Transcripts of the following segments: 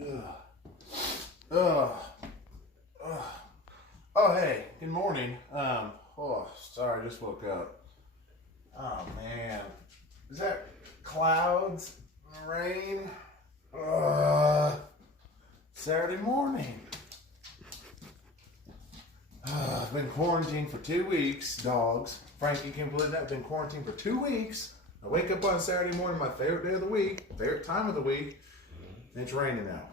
Ugh. Ugh. Ugh. Oh, hey, good morning. Sorry, I just woke up. Oh, man. Is that clouds? Rain? Saturday morning. I've been quarantined for 2 weeks, dogs. Frankie can't believe that. I've been quarantined for 2 weeks. I wake up on Saturday morning, my favorite day of the week, favorite time of the week, and it's raining out.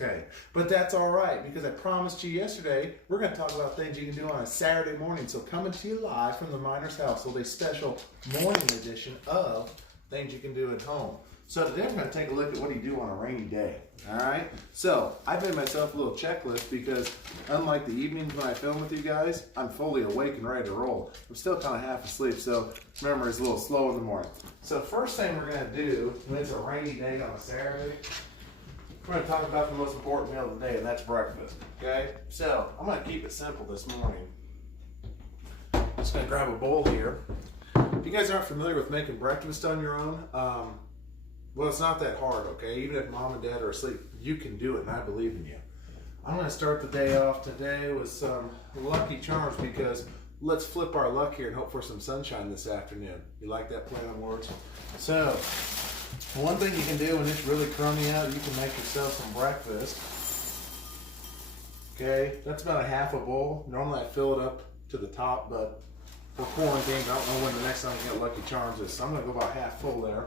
Okay, but that's all right because I promised you yesterday we're going to talk about things you can do on a Saturday morning. So coming to you live from the Miner's Household, a special morning edition of things you can do at home. So today we're going to take a look at what do you do on a rainy day. All right, so I've made myself a little checklist because unlike the evenings when I film with you guys, I'm fully awake and ready to roll. I'm still kind of half asleep, so memory is a little slow in the morning. So first thing we're going to do when it's a rainy day on a Saturday, we're going to talk about the most important meal of the day, and that's breakfast. Okay, so I'm going to keep it simple this morning. I'm just going to grab a bowl here. If you guys aren't familiar with making breakfast on your own, well, it's not that hard, okay? Even if mom and dad are asleep, you can do it, and I believe in you. I'm going to start the day off today with some Lucky Charms because let's flip our luck here and hope for some sunshine this afternoon. You like that play on words? So, one thing you can do when it's really crummy out, you can make yourself some breakfast. Okay, that's about a half a bowl. Normally I fill it up to the top, but for quarantine, I don't know when the next time you get Lucky Charms is, so I'm going to go about half full there.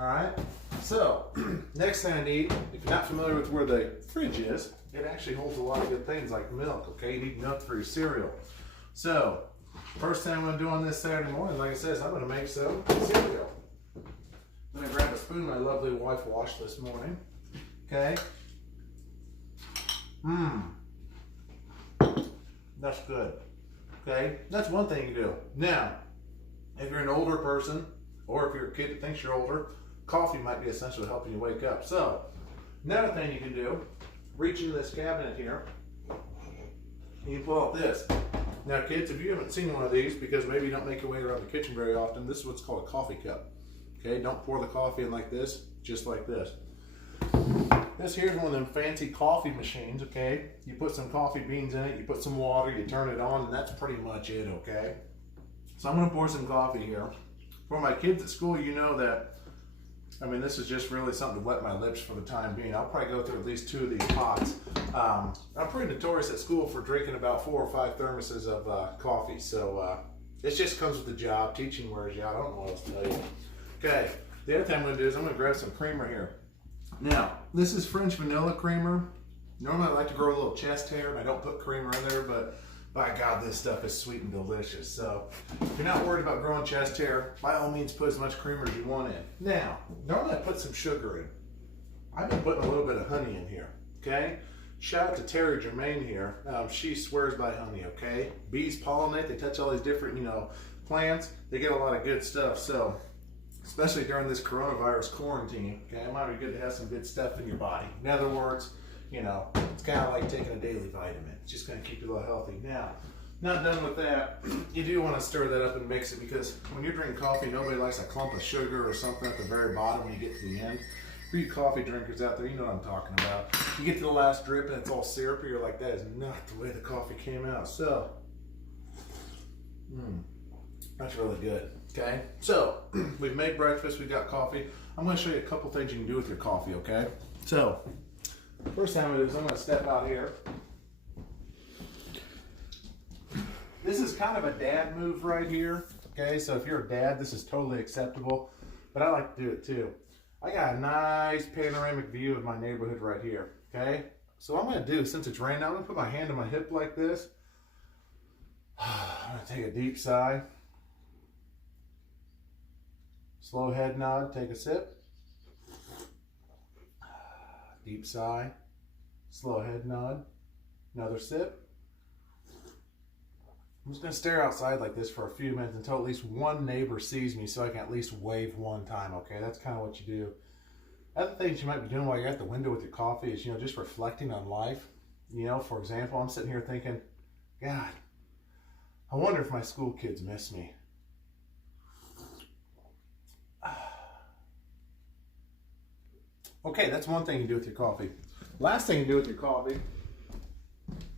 Alright, so next thing I need, if you're not familiar with where the fridge is, it actually holds a lot of good things like milk, okay? You need milk for your cereal. So, first thing I'm going to do on this Saturday morning, like I said, is I'm going to make some cereal. I'm going to grab a spoon my lovely wife washed this morning, okay? That's good, okay? That's one thing you do. Now, if you're an older person, or if you're a kid that thinks you're older, coffee might be essential to helping you wake up. So, another thing you can do, reach into this cabinet here, and you pull out this. Now kids, if you haven't seen one of these, because maybe you don't make your way around the kitchen very often, this is what's called a coffee cup. Okay, don't pour the coffee in like this, just like this. This here's one of them fancy coffee machines, okay? You put some coffee beans in it, you put some water, you turn it on, and that's pretty much it, okay? So I'm gonna pour some coffee here. For my kids at school, you know that, I mean, this is just really something to wet my lips for the time being. I'll probably go through at least 2 of these pots. I'm pretty notorious at school for drinking about 4 or 5 thermoses of coffee. So it just comes with the job. Teaching wears you out. I don't know what else to tell you. Okay, the other thing I'm going to do is I'm going to grab some creamer here. Now, this is French vanilla creamer. Normally I like to grow a little chest hair and I don't put creamer in there, but by God, this stuff is sweet and delicious. So if you're not worried about growing chest hair, by all means put as much creamer as you want in. Now, normally I put some sugar in. I've been putting a little bit of honey in here, okay? Shout out to Terry Germain here. She swears by honey, okay? Bees pollinate, they touch all these different, plants. They get a lot of good stuff. So, especially during this coronavirus quarantine, okay, it might be good to have some good stuff in your body. In other words, it's kind of like taking a daily vitamin. It's just going to keep you a little healthy. Now, not done with that, you do want to stir that up and mix it because when you're drinking coffee, nobody likes a clump of sugar or something at the very bottom when you get to the end. For you coffee drinkers out there, you know what I'm talking about. You get to the last drip and it's all syrupy, you're like, that is not the way the coffee came out. So, that's really good. Okay, so we've made breakfast, we've got coffee. I'm going to show you a couple things you can do with your coffee, okay? So, first thing I'm going to do is I'm going to step out here. This is kind of a dad move right here, okay? So if you're a dad, this is totally acceptable, but I like to do it too. I got a nice panoramic view of my neighborhood right here, okay? So what I'm going to do, since it's raining, I'm going to put my hand on my hip like this. I'm going to take a deep sigh. Slow head nod, take a sip. Deep sigh, slow head nod, another sip. I'm just going to stare outside like this for a few minutes until at least one neighbor sees me so I can at least wave one time, okay? That's kind of what you do. Other things you might be doing while you're at the window with your coffee is, just reflecting on life. For example, I'm sitting here thinking, God, I wonder if my school kids miss me. Okay, that's one thing you do with your coffee. Last thing you do with your coffee.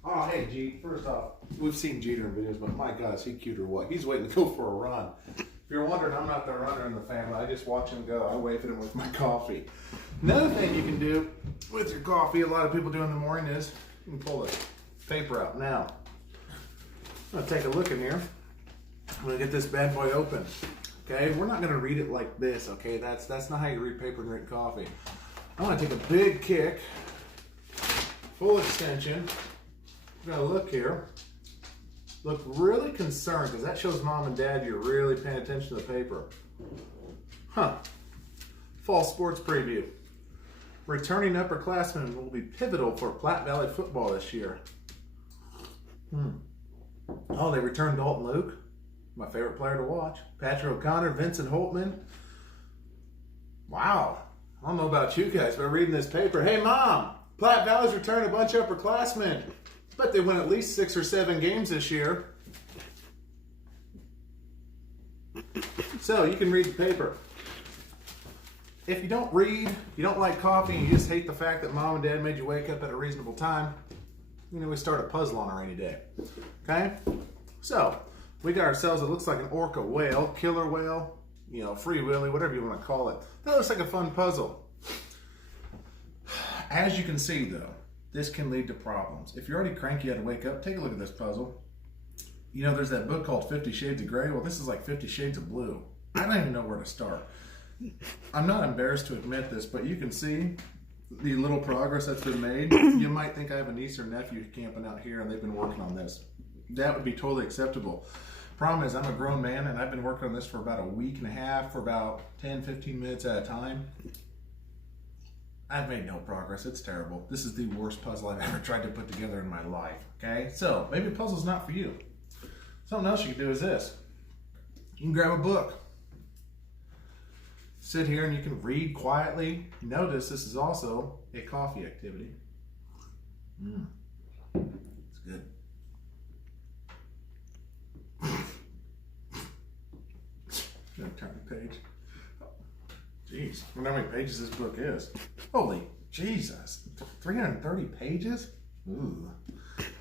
Oh, hey, Jeet. First off, we've seen Jeter in videos, but my God, is he cute or what? He's waiting to go for a run. If you're wondering, I'm not the runner in the family. I just watch him go. I wave at him with my coffee. Another thing you can do with your coffee, a lot of people do in the morning, is you can pull the paper out. Now, I'm going to take a look in here. I'm going to get this bad boy open. Okay, we're not going to read it like this, okay? That's not how you read paper and drink coffee. I'm going to take a big kick, full extension. I'm going to look here. Look really concerned, because that shows mom and dad you're really paying attention to the paper. Huh. Fall sports preview. Returning upperclassmen will be pivotal for Platte Valley football this year. Oh, they returned Dalton Luke, my favorite player to watch. Patrick O'Connor, Vincent Holtman. Wow. I don't know about you guys, but reading this paper. Hey, Mom, Platte Valley's returned a bunch of upperclassmen. But they win at least 6 or 7 games this year. So you can read the paper. If you don't read, you don't like coffee, and you just hate the fact that mom and dad made you wake up at a reasonable time, you know, we start a puzzle on a rainy day. Okay? So, we got ourselves, it looks like an orca whale, killer whale, you know, free willy, whatever you want to call it. That looks like a fun puzzle. As you can see, though, this can lead to problems. If you're already cranky, you had to wake up, take a look at this puzzle. You know, there's that book called 50 Shades of Grey. Well, this is like 50 Shades of Blue. I don't even know where to start. I'm not embarrassed to admit this, but you can see the little progress that's been made. You might think I have a niece or nephew camping out here and they've been working on this. That would be totally acceptable. Problem is, I'm a grown man and I've been working on this for about a week and a half, for about 10, 15 minutes at a time. I've made no progress. It's terrible. This is the worst puzzle I've ever tried to put together in my life. Okay? So, maybe a puzzle's not for you. Something else you can do is this. You can grab a book. Sit here and you can read quietly. Notice this is also a coffee activity. It's good. Gonna turn the page. Jeez, I wonder how many pages this book is. Holy Jesus, 330 pages? Ooh.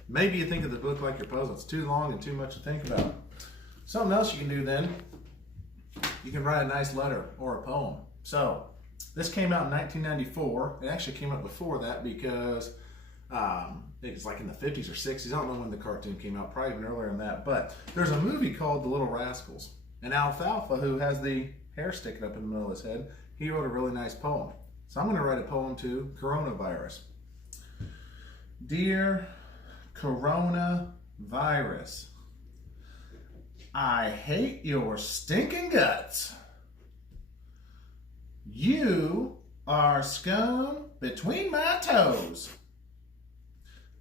Maybe you think of the book like your puzzle. It's too long and too much to think about. Something else you can do then, you can write a nice letter or a poem. So, this came out in 1994. It actually came out before that because it was like in the 50s or 60s. I don't know when the cartoon came out, probably even earlier than that. But there's a movie called The Little Rascals. And Alfalfa, who has the hair sticking up in the middle of his head, he wrote a really nice poem. So I'm going to write a poem to coronavirus. Dear coronavirus, I hate your stinking guts. You are scum between my toes.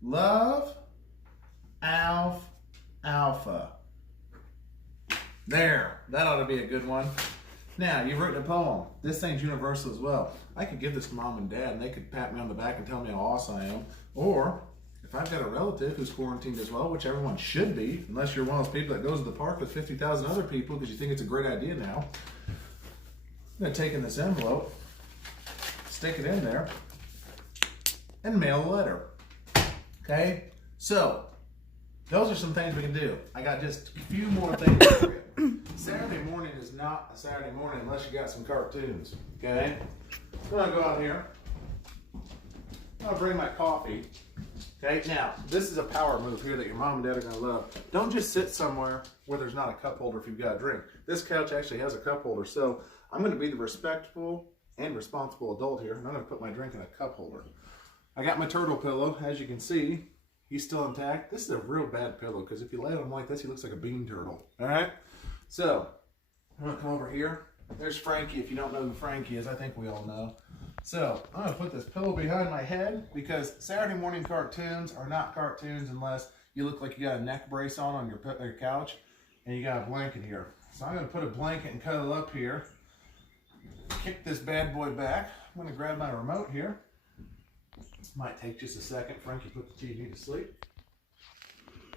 Love, Alfalfa. There, that ought to be a good one. Now, you've written a poem. This thing's universal as well. I could give this to mom and dad and they could pat me on the back and tell me how awesome I am. Or, if I've got a relative who's quarantined as well, which everyone should be, unless you're one of those people that goes to the park with 50,000 other people because you think it's a great idea now, I'm going to take in this envelope, stick it in there, and mail a letter. Okay? So, those are some things we can do. I got just a few more things for you. Saturday morning is not a Saturday morning unless you got some cartoons. Okay? So I'm going to go out here. I'm going to bring my coffee. Okay? Now, this is a power move here that your mom and dad are going to love. Don't just sit somewhere where there's not a cup holder if you've got a drink. This couch actually has a cup holder, so I'm going to be the respectful and responsible adult here, and I'm going to put my drink in a cup holder. I got my turtle pillow, as you can see. He's still intact. This is a real bad pillow because if you lay on him like this, he looks like a bean turtle. All right? So, I'm going to come over here. There's Frankie. If you don't know who Frankie is, I think we all know. So, I'm going to put this pillow behind my head because Saturday morning cartoons are not cartoons unless you look like you got a neck brace on your couch and you got a blanket here. So, I'm going to put a blanket and cuddle up here. Kick this bad boy back. I'm going to grab my remote here. Might take just a second. Frankie, put the TV to sleep.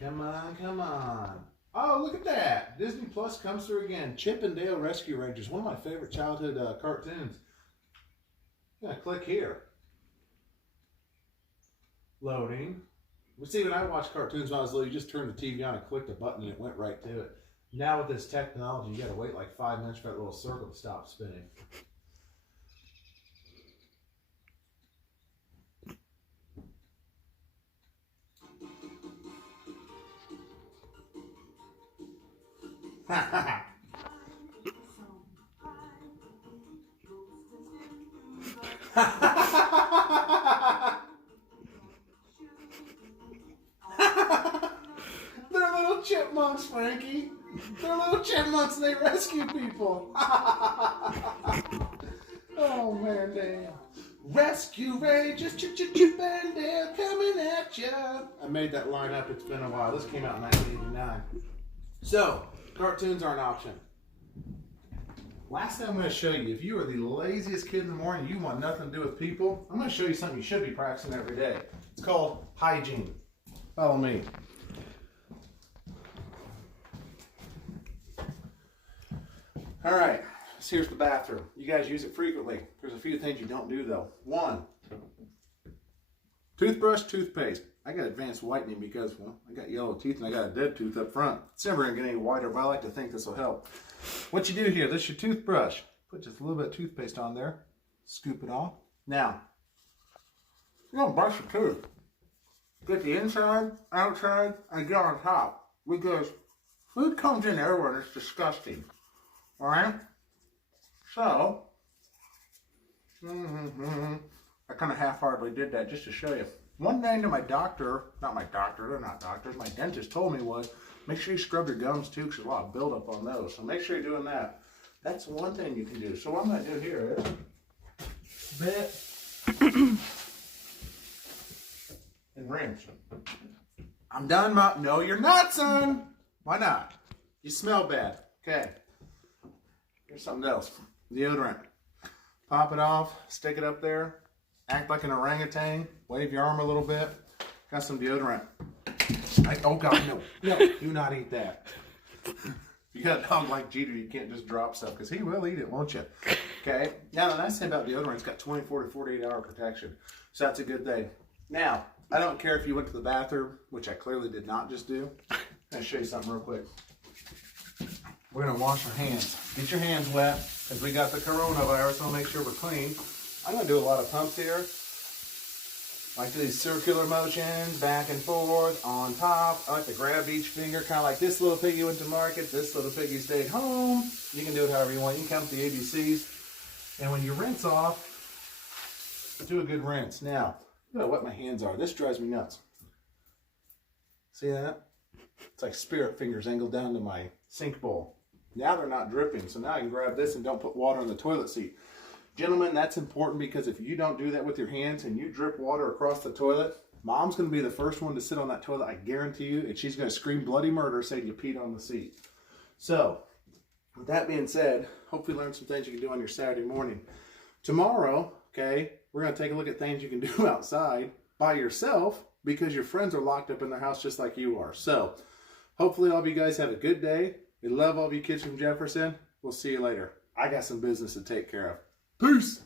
Come on, come on. Oh, look at that. Disney Plus comes through again. Chip and Dale Rescue Rangers, one of my favorite childhood cartoons. I'm gonna click here. Loading. We see when I watched cartoons when I was little, you just turned the TV on and clicked a button and it went right to it. Now with this technology, you gotta wait like 5 minutes for that little circle to stop spinning. They're little chipmunks, Frankie. They're little chipmunks and they rescue people. Oh man, damn. Rescue Rangers, chip and they're coming at ya. I made that line up, it's been a while. This came out in 1989. So, cartoons are an option. Last thing I'm going to show you, if you are the laziest kid in the morning, you want nothing to do with people, I'm going to show you something you should be practicing every day. It's called hygiene. Follow me. All right, so here's the bathroom. You guys use it frequently. There's a few things you don't do though. 1, toothbrush, toothpaste. I got advanced whitening because, well, I got yellow teeth and I got a dead tooth up front. It's never going to get any whiter, but I like to think this will help. What you do here, this is your toothbrush. Put just a little bit of toothpaste on there. Scoop it off. Now, you're going to brush your tooth. Get the inside, outside, and get on top. Because food comes in everywhere and it's disgusting. Alright? So, I kind of half-heartedly did that just to show you. One thing that my doctor, not my doctor, they're not doctors, my dentist told me was, make sure you scrub your gums too, because there's a lot of buildup on those. So make sure you're doing that. That's one thing you can do. So what I'm going to do here is, bit, and rinse. I'm done, Mom. No, you're not, son. Why not? You smell bad. Okay. Here's something else. Deodorant. Pop it off, stick it up there, act like an orangutan, wave your arm a little bit. Got some deodorant. Oh God, no. No, do not eat that. If you got a dog like Jeter, you can't just drop stuff because he will eat it, won't you? Okay. Now, the nice thing about deodorant, it's got 24 to 48 hour protection. So that's a good thing. Now, I don't care if you went to the bathroom, which I clearly did not just do. I'm going to show you something real quick. We're going to wash our hands. Get your hands wet because we got the coronavirus, so I'll make sure we're clean. I'm going to do a lot of pumps here. Like these circular motions, back and forth, on top. I like to grab each finger, kind of like this little piggy went to market, this little piggy stayed home. You can do it however you want. You can count the ABCs. And when you rinse off, do a good rinse. Now, look at what my hands are. This drives me nuts. See that? It's like spirit fingers angled down to my sink bowl. Now they're not dripping, so now I can grab this and don't put water on the toilet seat. Gentlemen, that's important because if you don't do that with your hands and you drip water across the toilet, Mom's going to be the first one to sit on that toilet, I guarantee you, and she's going to scream bloody murder saying you peed on the seat. So, with that being said, hopefully learn some things you can do on your Saturday morning. Tomorrow, okay, we're going to take a look at things you can do outside by yourself because your friends are locked up in their house just like you are. So, hopefully all of you guys have a good day. We love all of you kids from Jefferson. We'll see you later. I got some business to take care of. Peace!